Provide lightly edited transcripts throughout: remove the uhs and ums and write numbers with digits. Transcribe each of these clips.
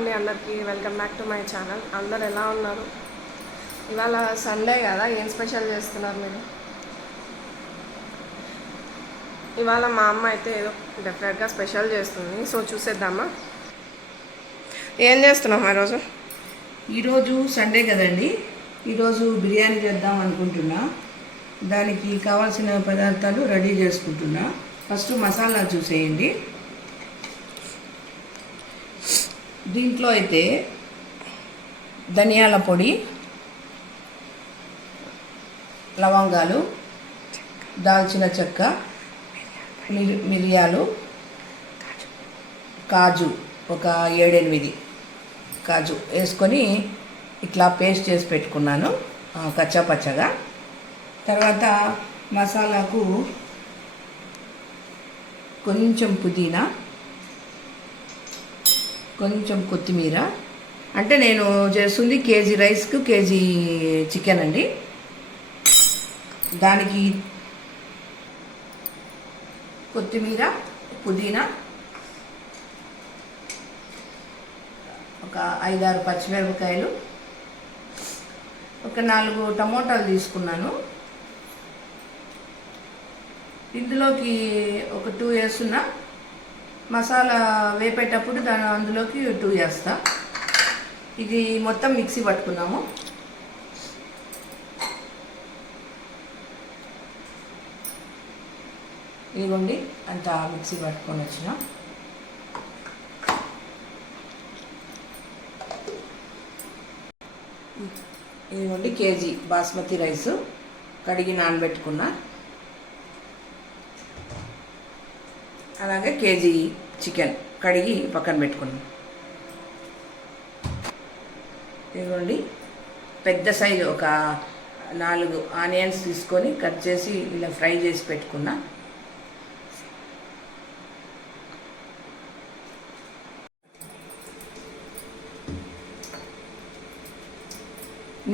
అండి అందరికీ welcome back to my channel. అందరు ఎలా ఉన్నారు? ఇవాళ సండే కదా, ఏం స్పెషల్ చేస్తున్నారు మీరు? ఇవాళ మా అమ్మ అయితే ఏదో డెఫినెట్గా స్పెషల్ చేస్తుంది, సో చూసేద్దామా. ఏం చేస్తున్నాం ఈరోజు సండే కదండి. ఈరోజు బిర్యానీ చేద్దాం అనుకుంటున్నా. దానికి కావాల్సిన పదార్థాలు రెడీ చేసుకుంటున్నా. ఫస్ట్ మసాలా చూసేయండి. దీంట్లో అయితే ధనియాల పొడి, లవంగాలు, దాల్చిన చెక్క, మిరియాలు, కాజు ఒక 7-8 కాజు వేసుకొని ఇట్లా పేస్ట్ చేసి పెట్టుకున్నాను కచ్చాపచ్చగా. తర్వాత మసాలాకు కొంచెం పుదీనా, కొంచెం కొత్తిమీర. అంటే నేను చేస్తుంది కేజీ రైస్కు కేజీ చికెన్ అండి. దానికి కొత్తిమీర, పుదీనా, ఒక 5-6 పచ్చిమిరపకాయలు, ఒక 4 టమోటాలు తీసుకున్నాను. ఇందులోకి ఒక 2 వేస్తున్నా. మసాలా వేపేటప్పుడు అందులోకి 2 వేస్తా. ఇది మొత్తం మిక్సీ పట్టుకున్నాము. ఇదిగోండి అంతా మిక్సీ పట్టుకొని వచ్చిన. ఇదిగోండి కేజీ బాస్మతి రైసు కడిగి నానబెట్టుకున్నా. అలాగే కేజీ చికెన్ కడిగి పక్కన పెట్టుకున్నాం. ఇదిగోండి పెద్ద సైజు ఒక 4 ఆనియన్స్ తీసుకొని కట్ చేసి ఇలా ఫ్రై చేసి పెట్టుకున్నా.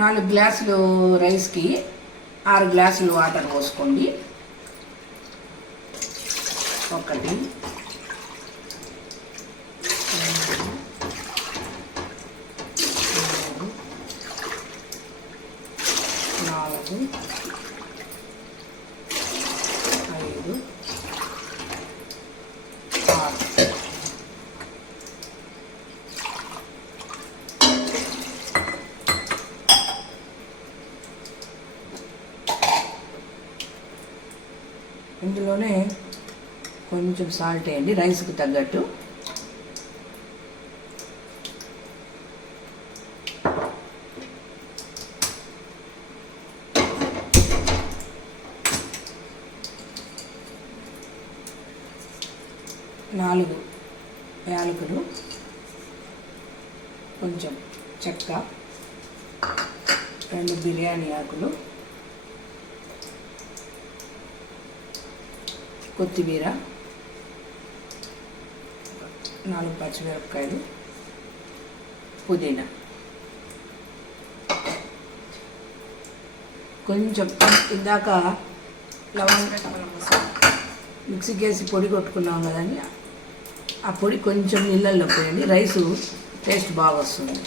నాలుగు గ్లాసులు రైస్కి 6 గ్లాసులు వాటర్ పోసుకోండి. 1 2 3 4 5 6. ఇందులోనే కొంచెం సాల్ట్ వేయండి రైస్కి తగ్గట్టు. నాలుగు యాలకులు, కొంచెం చెక్క, 2 బిర్యానీ ఆకులు, కొత్తిమీర, 4 పచ్చిమిరపకాయలు, పుదీనా, కొంచెం ఇందాక మిక్సీకి వేసి పొడి కొట్టుకున్నాం కదండి, ఆ పొడి కొంచెం నీళ్ళల్లో పోయండి. రైసు టేస్ట్ బాగా వస్తుంది,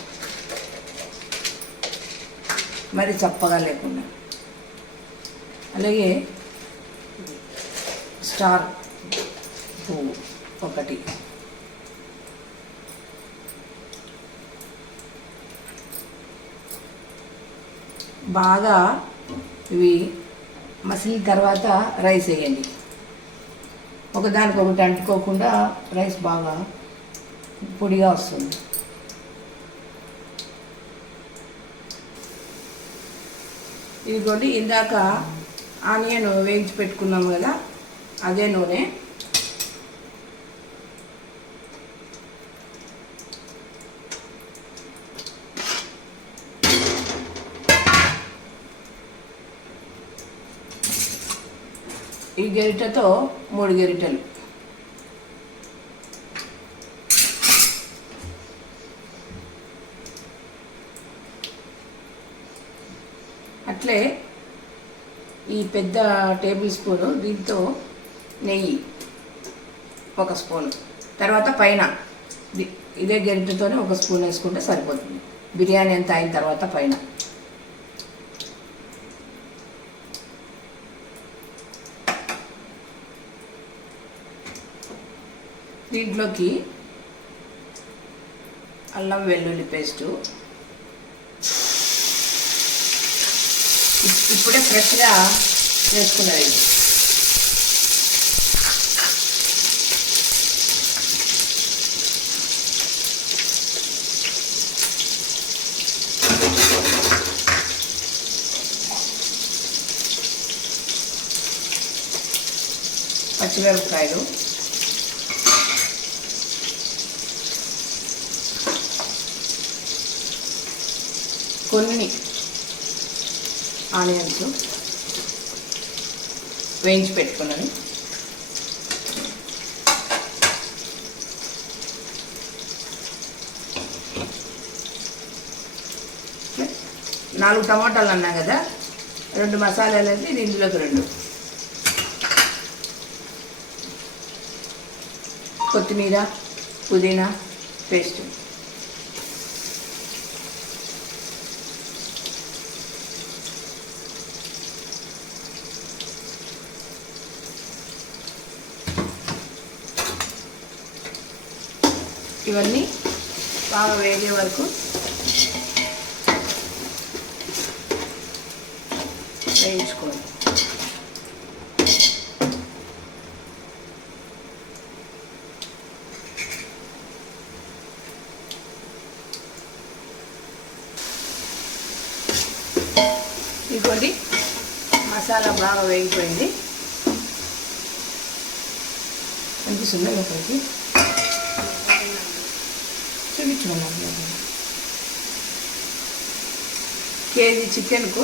మరి చప్పగా లేకుండా. అలాగే స్టార్ పువ్వు 1. బాగా ఇవి మసిలిన తర్వాత రైస్ వేయండి. ఒకదానికొకటి అంటుకోకుండా రైస్ బాగా పొడిగా వస్తుంది. ఇదిగోండి ఇందాక ఆనియన్ వేయించి పెట్టుకున్నాము కదా, అదే నూనె. ఈ గరిటెతో 3 గరిటెలు. అట్లే ఈ పెద్ద టేబుల్ స్పూను దీంతో నెయ్యి 1 స్పూను. తర్వాత పైన ఇదే గరిటెతోనే ఒక స్పూన్ వేసుకుంటే సరిపోతుంది. బిర్యానీ అంతా అయిన తర్వాత పైన దీంట్లోకి అల్లం వెల్లుల్లి పేస్టు ఇప్పుడే ఫ్రెష్గా వేసుకున్నది. పచ్చిమిరపకాయలు, కొన్ని ఆనియన్స్ వేయించి పెట్టుకున్నాను. నాలుగు టమాటాలు అన్నా కదా, 2 మసాలాలు అయితే ఇందులోకి 2 కొత్తిమీర పుదీనా పేస్ట్, ఇవన్నీ బాగా వేగే వరకు వేయించుకోవాలి. ఇదిగోండి మసాలా బాగా వేగిపోయింది. అనిపిస్తుందా ఒకరికి చూపించుకున్నాం. కేజీ చికెన్కు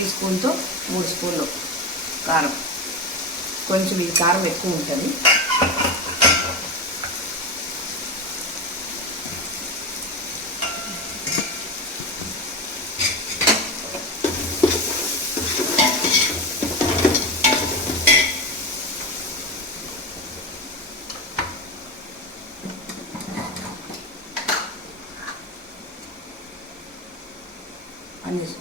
ఈ స్పూన్తో 3 స్పూన్లు కారం. కొంచెం ఈ కారం ఎక్కువ ఉంటుంది. అనేసి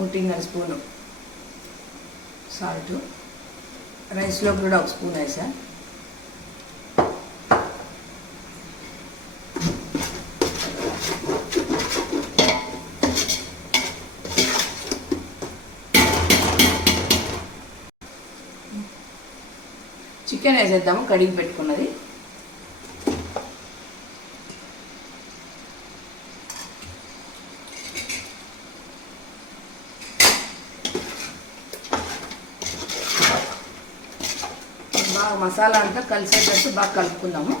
1.5 స్పూను సాల్ట్, రైస్లో కూడా 1 స్పూన్ వేసా. చికెన్ వేసేద్దాము కడిగి పెట్టుకున్నది. బాగా మసాలా అంతా కలిసేటట్టు బాగా కలుపుకుందాము.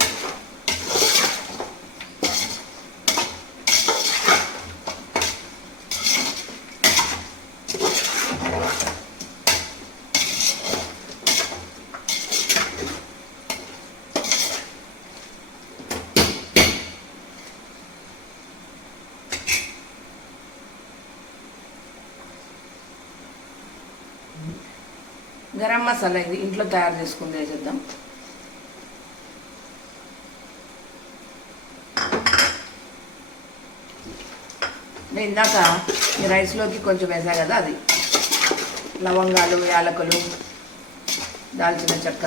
గరం మసాలా ఇది ఇంట్లో తయారు చేసుకుని వేసేద్దాం. నేను ఇందాక ఈ రైస్లోకి కొంచెం వేసా కదా, అది లవంగాలు, యాలకులు, దాల్చిన చెక్క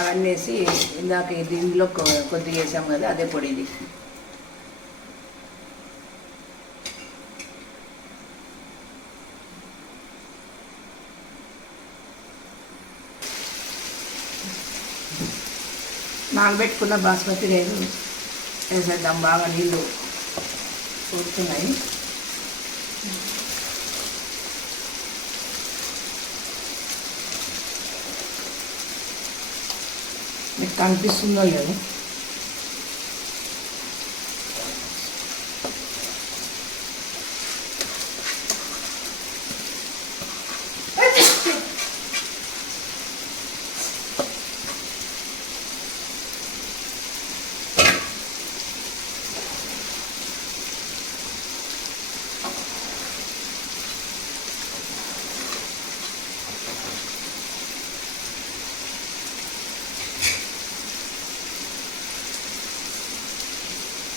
అవన్నీ వేసి ఇందాక దీనిలో కొద్దిగా వేసాం కదా, అదే పొడి ఇది. నానబెట్టుకున్న బాస్మతి రైస్ వేసేద్దాం. బాగా నీళ్ళు ఉడుకుతున్నాయి. మీకు కనిపిస్తుందో లేదో,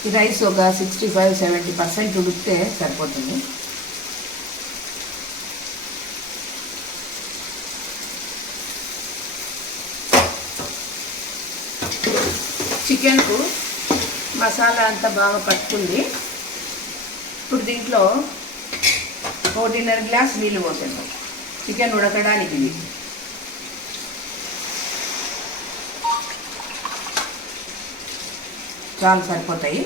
ఈ రైస్ ఒక 65-70% ఉడికితే సరిపోతుంది. చికెన్కు మసాలా అంతా బాగా పట్టుకుంది. ఇప్పుడు దీంట్లో 1.5 గ్లాస్ నీళ్ళు పోసాను చికెన్ ఉడకడానికి. ఇది చాలా సరిపోతాయి.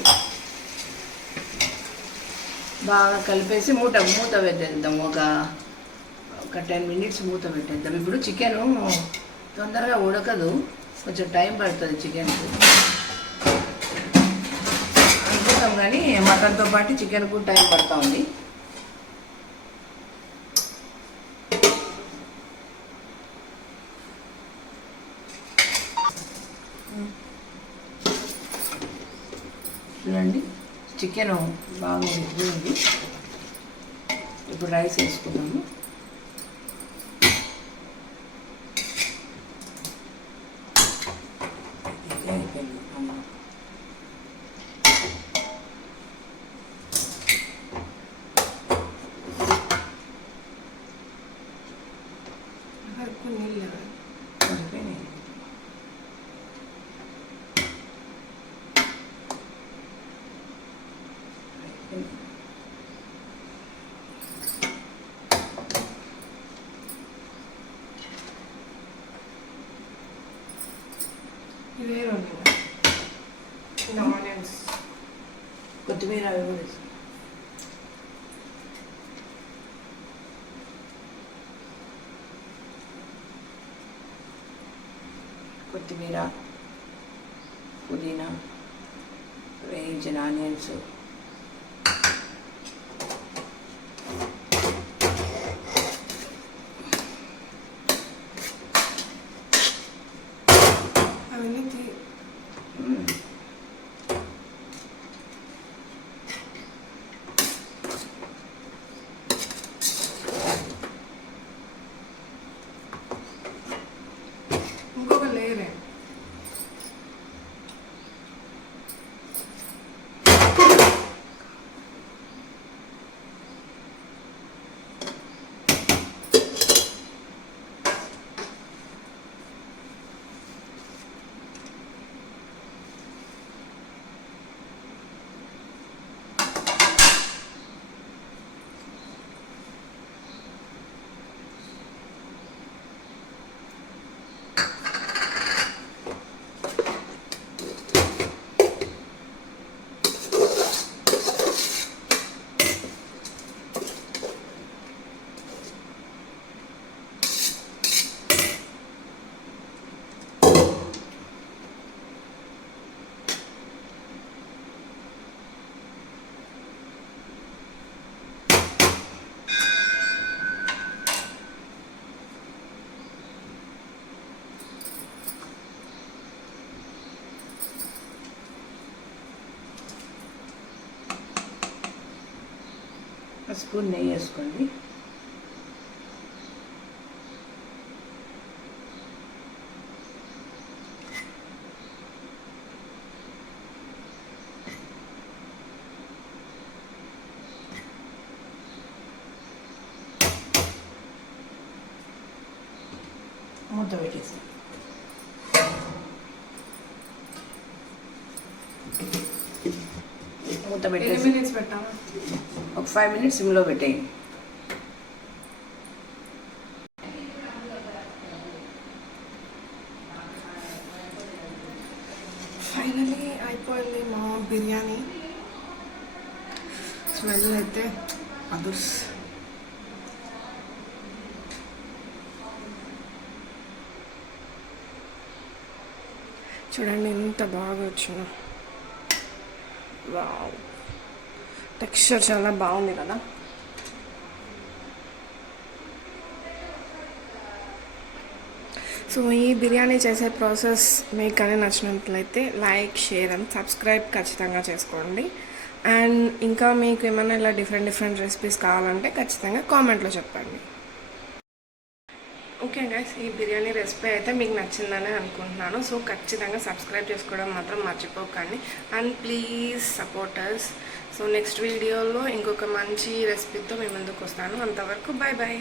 బాగా కలిపేసి మూత పెట్టేద్దాం. ఒక 10 మినిట్స్ మూత పెట్టేద్దాం. ఇప్పుడు చికెను తొందరగా ఉడకదు, కొంచెం టైం పడుతుంది చికెన్కి అనుకుంటాం, కానీ మటన్తో పాటు చికెన్కు టైం పడుతూ ఉంది. చూడండి చికెన్ బాగా ఉడికింది. ఇప్పుడు రైస్ వేసుకున్నాము. ఇవే రెండు ఆనియన్స్, కొత్తిమీర అవి కూడా వేసి. కొత్తిమీర, పుదీనా, వేయించిన ఆనియన్స్, అవన్నీ ఇంకొక లేయర్. స్పూన్ నెయ్యి వేసుకోండి. మూత పెట్టేసి మూత పెట్టేసి మినిట్స్ పెట్టామా? ఒక 5 మినిట్స్ సిమ్లో పెట్టేయండి. ఫైనలీ అయిపోయింది మా బిర్యానీ. స్మెల్ అయితే అదుర్స్. చూడండి ఎంత బాగా వచ్చిందో. వావ్, టెక్స్చర్ చాలా బాగుంది కదా. సో ఈ బిర్యానీ చేసే ప్రాసెస్ మీకు కానీ నచ్చినట్లయితే లైక్, షేర్ అండ్ సబ్స్క్రైబ్ ఖచ్చితంగా చేసుకోండి. అండ్ ఇంకా మీకు ఏమైనా ఇలా డిఫరెంట్ రెసిపీస్ కావాలంటే ఖచ్చితంగా కామెంట్లో చెప్పండి. ఓకే గైస్, ఈ బిర్యానీ రెసిపీ అయితే మీకు నచ్చిందని అనుకుంటున్నాను. సో ఖచ్చితంగా సబ్స్క్రైబ్ చేసుకోవడం మాత్రం మర్చిపోకండి. And please supporters. So next వీడియోలో ఇంకొక మంచి రెసిపీతో మీ ముందుకు వస్తాను. అంతవరకు బాయ్ బాయ్.